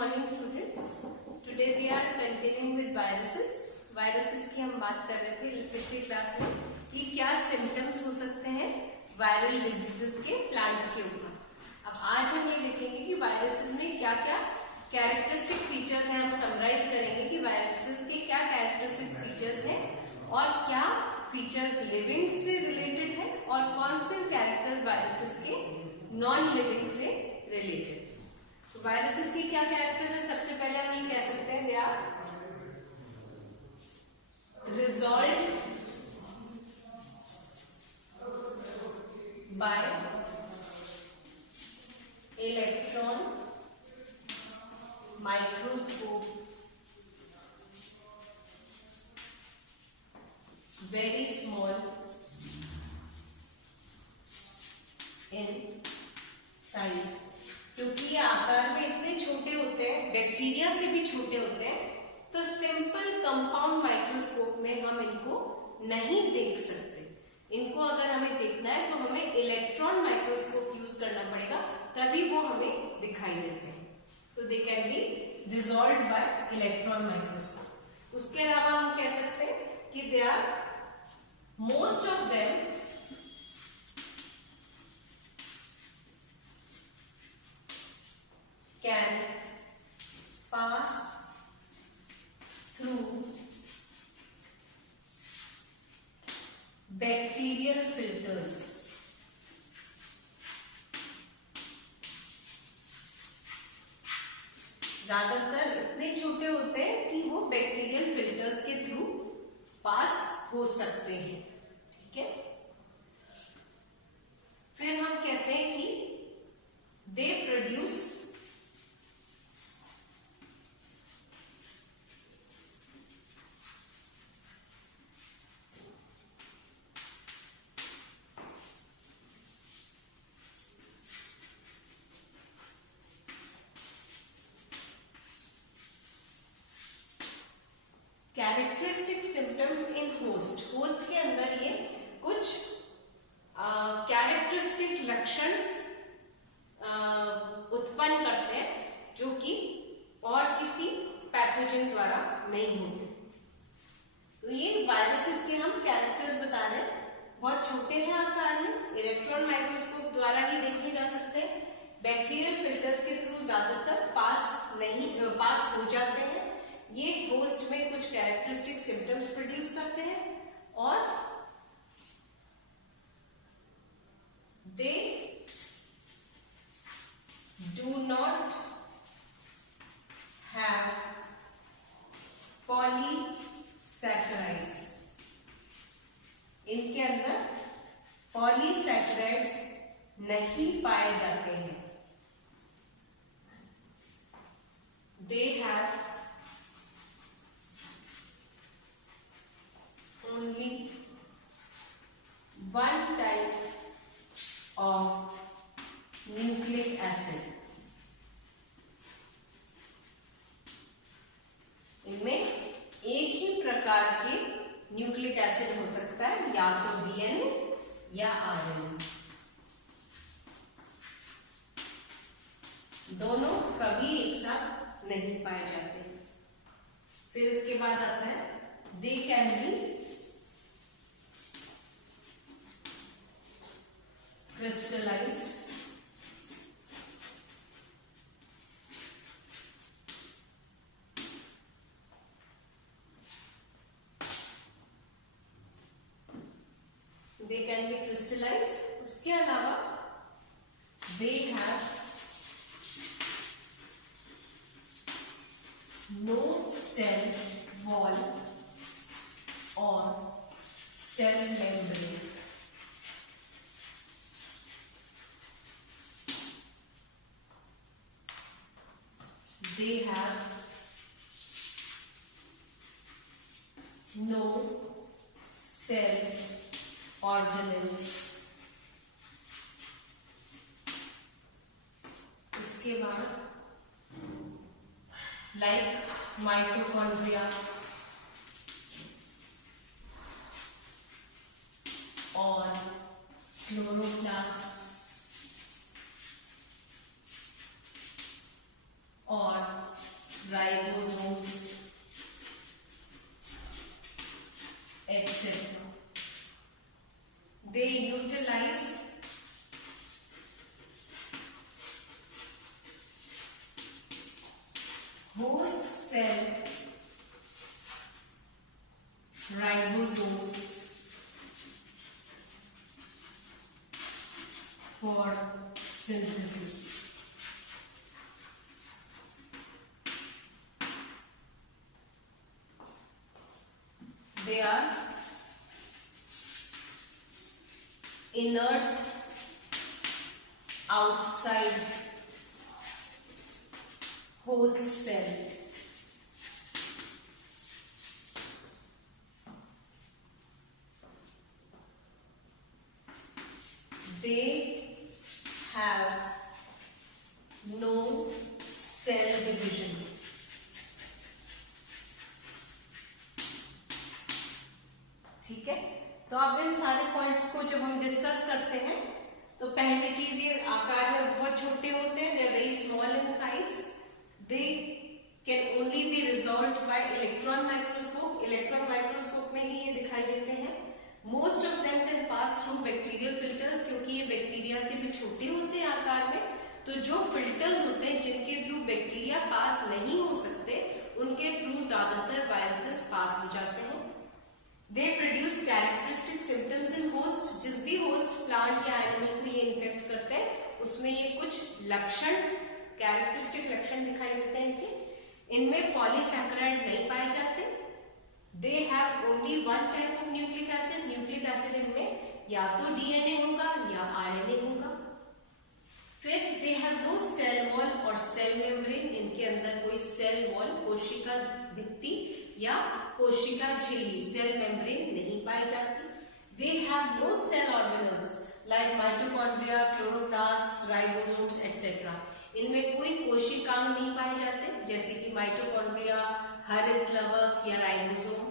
Morning students, today we are continuing with viruses. Viruses की हम बात कर रहे थे पिछली क्लास में कि क्या सिम्टम्स हो सकते हैं वायरल डिजीजेस के प्लांट्स के ऊपर। अब आज हम ये देखेंगे कि वायरसेस में क्या क्या कैरेक्टरिस्टिक फीचर्स हैं। हम समराइज करेंगे कि वायरसेस के क्या कैरेक्टरिस्टिक फीचर्स हैं और क्या फीचर्स लिविंग से रिलेटेड है और कौन से कैरेक्टर्स वायरसेस के नॉन लिविंग से रिलेटेड। तो वायरसेस की क्या कैरेक्टर्स है? सबसे पहले हम ये कह सकते हैं they are resolve by electron microscope, very small in size. क्योंकि ये आकार में इतने छोटे होते हैं, बैक्टीरिया से भी छोटे होते हैं, तो सिंपल कंपाउंड माइक्रोस्कोप में हम इनको नहीं देख सकते। इनको अगर हमें देखना है तो हमें इलेक्ट्रॉन माइक्रोस्कोप यूज करना पड़ेगा, तभी वो हमें दिखाई देते हैं। तो they can be resolved by electron microscope. उसके अलावा हम कह सकते हैं कि they are most of them can pass through bacterial filters। ज्यादातर इतने छोटे होते हैं कि वो बैक्टीरियल फिल्टर्स के थ्रू पास हो सकते हैं। ठीक है, फिर हम कहते हैं कि they produce characteristic symptoms in host. Host के अंदर ये कुछ कैरेक्टरिस्टिक लक्षण उत्पन्न करते हैं जो कि और किसी पैथोजन द्वारा नहीं होते। तो ये वायरसेस के हम कैरेक्टर्स बता रहे हैं। बहुत छोटे हैं आकार में, इलेक्ट्रॉन माइक्रोस्कोप द्वारा ही देखे जा सकते हैं, बैक्टीरियल फिल्टर्स के थ्रू ज्यादातर पास हो जाते हैं। ये होस्ट में कुछ कैरेक्टरिस्टिक सिम्टम्स प्रोड्यूस करते हैं और दे डू नॉट हैव पॉलीसैकेराइड्स। इनके अंदर पॉलीसैकेराइड्स नहीं पाए जाते हैं। They have only one type of nucleic acid। इनमें एक ही प्रकार के न्यूक्लिक एसिड हो सकता है, या तो डीएनए या आरएनए। दोनों कभी एक साथ नहीं पाए जाते। फिर इसके बाद आता है दे can B crystallized, they can be crystallized। उसके अलावा they have no cell wall or cell membrane। They have no cell organelles। उसके बाद like mitochondria और chloroplasts और ribosomes, etc. They utilize host cell ribosomes for synthesis. They are inert outside host cell. They have no cell division. ठीक है, तो अब इन सारे points को जब हम डिस्कस करते हैं तो पहली चीज, ये आकार में बहुत छोटे होते हैं, they are very small in size, they can only be resolved by electron microscope. Electron microscope में ही ये दिखाई देते हैं. Most of them can pass through bacterial filters, क्योंकि ये बैक्टीरिया से भी छोटे होते हैं आकार में. तो जो फिल्टर्स होते हैं जिनके थ्रू बैक्टीरिया पास नहीं हो सकते, उनके थ्रू ज्यादातर वायरसेस पास हो जाते हैं. They produce characteristic symptoms in host. जिस भी होस्ट प्लांट या एनिमल को ये इन्फेक्ट करते हैं उसमें ये कुछ लक्षण, कैरेक्टरिस्टिक लक्षण दिखाई देते हैं इनके. इनमें पॉलीसैकेराइड नहीं पाए जाते. They have only one type of nucleic acid. Nucleic acid इनमें या तो डीएनए होगा या आरएनए होगा. फिर they have no cell wall और सेल मेम्ब्रेन. इनके अंदर कोई सेल वॉल, कोशिका भित्ति या कोशिका झिल्ली, सेल मेम्ब्रेन नहीं पाई जाती. They have no cell organelles like mitochondria, chloroplasts, ribosomes etcetera. इनमें कोई कोशिकांग नहीं पाए जाते जैसे कि माइटोकॉन्ड्रिया, हरित लवक या ribosome.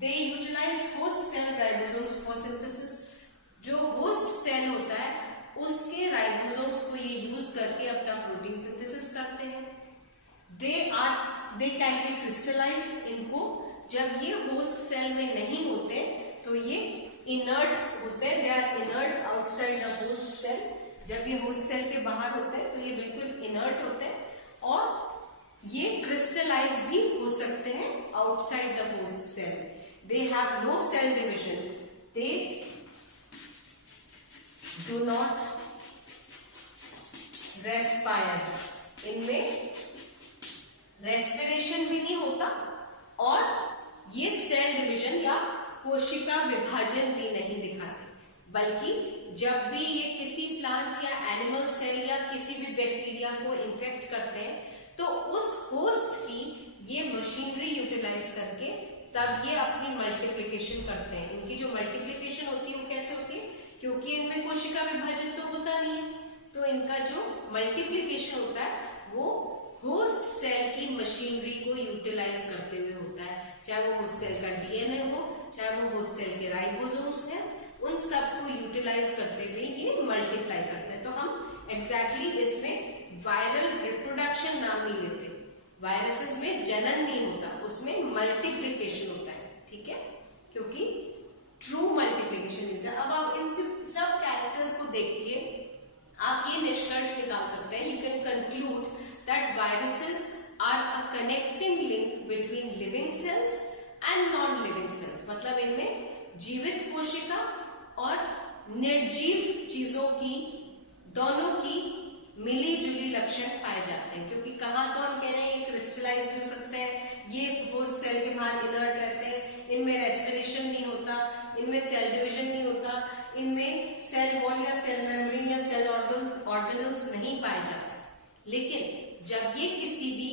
They utilize host cell ribosomes for synthesis. जो होस्ट सेल होता है उसके राइबोसोम्स को ये यूज करके अपना प्रोटीन सिंथेसिस करते हैं. दे कैन बी क्रिस्टलाइज्ड. इनको जब ये होस्ट सेल में नहीं होते तो ये इनर्ट होते हैं. They are inert outside the host cell. जब ये होस्ट सेल के बाहर होते हैं तो ये बिल्कुल इनर्ट होते हैं और ये क्रिस्टलाइज भी हो सकते हैं outside the host cell. They have no cell division. They do not respire. इनमें रेस्पिरेशन भी नहीं होता और ये सेल डिवीजन या कोशिका विभाजन भी नहीं दिखाते. बल्कि जब भी ये किसी प्लांट या एनिमल सेल या किसी भी बैक्टीरिया को इन्फेक्ट करते हैं तो उस होस्ट की ये मशीनरी यूटिलाइज करके तब ये अपनी मल्टीप्लिकेशन करते हैं. इनकी जो मल्टीप्लिकेशन होती है वो कैसे होती है, क्योंकि इनमें कोशिका विभाजन तो होता नहीं है, तो इनका जो मल्टीप्लिकेशन होता है वो होस्ट सेल की मशीनरी को यूटिलाइज करते हुए होता है. चाहे वो होस्ट सेल का डीएनए हो, चाहे वो होस्ट सेल के राइबोसोम्स हैं, उन सब को यूटिलाइज करते हुए ये मल्टीप्लाई करते हैं. तो हम एग्जैक्टली इसमें वायरल रिप्रोडक्शन नाम नहीं लेते. वायरसेस में जनन नहीं होता, उसमें मल्टीप्लिकेशन होता है. ठीक है, क्योंकि ट्रू मल्टीप्लिकेशन होता है. अब आप इन सब कैरेक्टर्स को देख के आप ये निष्कर्ष निकाल सकते हैं. You can conclude that viruses are a connecting link between living cells and non-living cells. मतलब इनमें जीवित कोशिका और निर्जीव चीजों की दोनों की मिली जुली लक्षण पाए जाते हैं. क्योंकि कहाँ तो हम कह रहे हैं ये क्रिस्टलाइज भी हो सकते हैं, ये होस्ट सेल के बाहर इनर्ट रहते हैं, इनमें रेस्पिरेशन नहीं होता, इनमें सेल डिविजन नहीं होता, इनमें सेल वॉल या सेल मेम्ब्रेन या सेल ऑर्गेनल्स नहीं पाए जाते. लेकिन जब ये किसी भी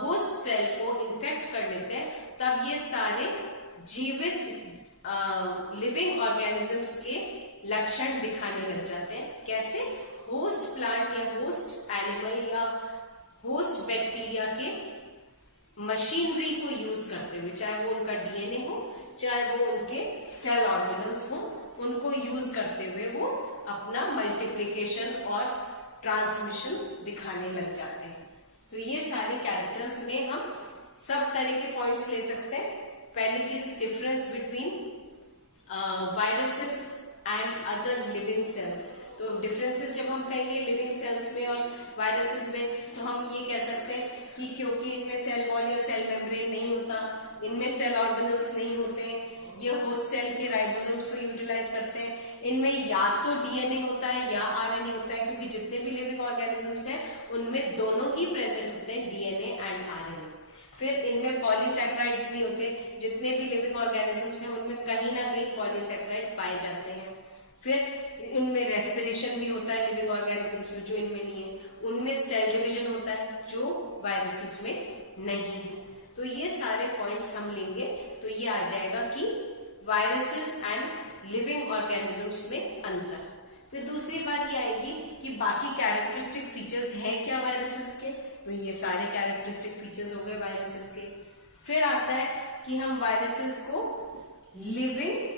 होस्ट सेल को इन्फेक्ट कर लेते हैं तब ये सारे जीवित लिविंग ऑर्गेनिजम्स के लक्षण दिखाने लग जाते हैं. कैसे? होस्ट प्लांट या होस्ट एनिमल या होस्ट बैक्टीरिया के मशीनरी को यूज करते हुए, चाहे वो उनका डीएनए हो, चाहे वो उनके सेल ऑर्गेनल्स हो, उनको यूज करते हुए वो अपना मल्टीप्लिकेशन और ट्रांसमिशन दिखाने लग जाते हैं. तो ये सारे सारे कैरेक्टर्स में हम सब तरह के पॉइंट्स ले सकते हैं। पहली चीज difference between viruses and other living cells. तो डिफरेंसेस जब हम कहेंगे लिविंग सेल्स में और वायरसेस में, तो हम ये कह सकते हैं कि क्योंकि इनमें सेल वॉल या सेल मेम्ब्रेन नहीं होता, इनमें सेल ऑर्गेनल्स नहीं होते, ये होस्ट सेल के राइबोसोम्स को यूटिलाइज करते हैं, इनमें या तो डीएनए होता है या आरएनए होता है, क्योंकि जितने भी लिविंग ऑर्गेनिजम्स हैं उनमें दोनों ही प्रेजेंट होते हैं, डीएनए एंड आरएनए। फिर इनमें पॉलीसैकेराइड्स नहीं होते, जितने भी लिविंग ऑर्गेनिजम्स हैं उनमें कहीं ना कहीं पॉलीसैकेराइड पाए जाते हैं। फिर उनमें रेस्पिरेशन भी होता है लिविंग ऑर्गेनिजम्स में, जो इनमें नहीं है। उनमें सेल डिवीजन होता है, जो वायरसेस में नहीं है। तो ये सारे पॉइंट्स हम लेंगे तो ये आ जाएगा कि वायरसेस एंड लिविंग ऑर्गेनिजम्स में अंतर। फिर दूसरी बात ये आएगी कि बाकी कैरेक्टरिस्टिक फीचर्स हैं क्या वायरसेस के, तो ये सारे कैरेक्टरिस्टिक फीचर्स हो गए वायरसेस के। फिर आता है कि हम वायरसेस को living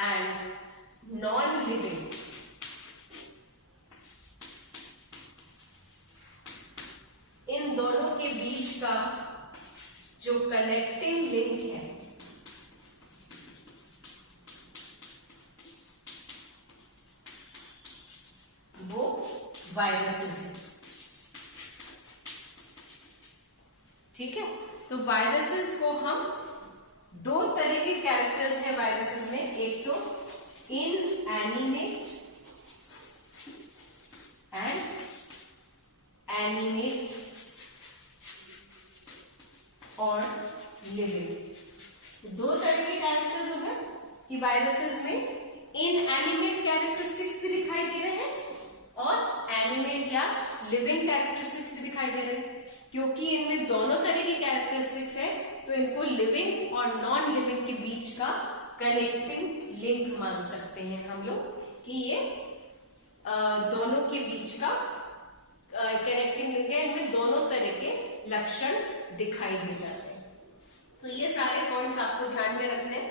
and non living in दोनों के बीच का जो कनेक्टिंग लिंक है वो वायरसेस है। ठीक है, तो वायरसेस को हम दो तरह के कैरेक्टर्स हैं वायरसेस में, एक तो इनएनिमेट एंड एनिमेट और लिविंग। दो तरह के कैरेक्टर्स हो गए कि वायरसेस में इनएनिमेट कैरेक्टरिस्टिक्स भी दिखाई दे रहे हैं और एनिमेट या लिविंग कैरेक्टरिस्टिक्स भी दिखाई दे रहे हैं। क्योंकि इनमें दोनों तरह की कैरेक्टरिस्टिक्स है तो इनको लिविंग और नॉन लिविंग के बीच का कनेक्टिंग लिंक मान सकते हैं हम लोग कि ये दोनों के बीच का कनेक्टिंग लिंक है। इनमें दोनों तरह के लक्षण दिखाई दे जाते हैं। तो ये सारे पॉइंट्स आपको ध्यान में रखने हैं।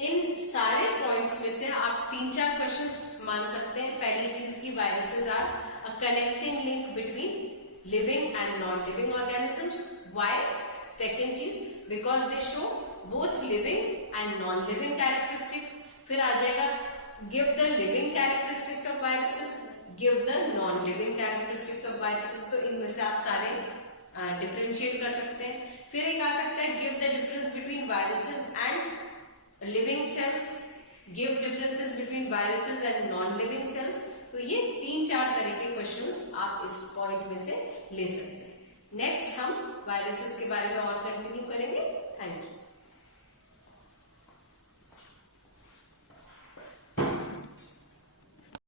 इन सारे पॉइंट्स में से आप 3-4 क्वेश्चंस मान सकते हैं। पहली चीज की viruses are a connecting link between living and non-living organisms. Why? Second is because they show both living and non-living characteristics. फिर आ जाएगा give the living characteristics of viruses, give the non-living characteristics of viruses. तो इनमें से आप सारे differentiate कर सकते हैं। फिर एक आ सकता है give the difference between viruses and living cells, give differences between viruses and non-living cells. तो ये 3-4 तरह के क्वेश्चंस आप इस पॉइंट में से ले सकते हैं। नेक्स्ट हम वायरसेस के बारे में और कंटिन्यू